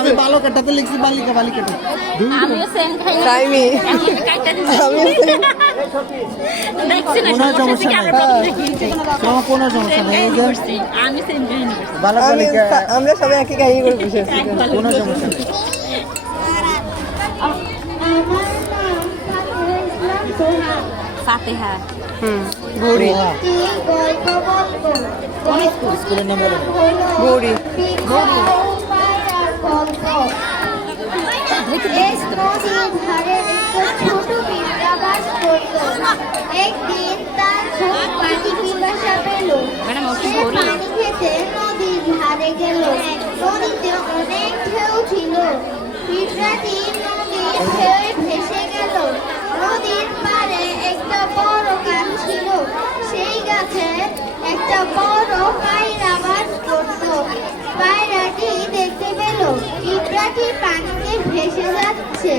আমি বালকাটাতে লিখছি বালিকা বালিকাটা। আমিও সেম খাই টাইমি আমি দেখছি না কোনো সমস্যা নাই। তোমার কোনো সমস্যা নেই। এই যে আমি সেম কাহিনী করছি বালক বালিকা আমরা সবাই একই কাহিনী করে বসে আছি কোনো সমস্যা নেই। ফাতিহা গৌরী স্কুলের নাম বলো। গৌরী একদিন তার খুব পানি পিপাসা পেল। সে পানি খেতে নদীর ধারে গেল। নদীতে অনেক ঢেউ ছিল। পিঁপড়াটি নদীর ঢেউয়ে ভেসে গেল। নদীর পাড়ে একটা বড় গাছ ছিল। সেই গাছে একটা বড় পায়রা বাস করত। পায়রাটি দেখতে পেল পিঁপড়াটি পানিতে ভেসে যাচ্ছে।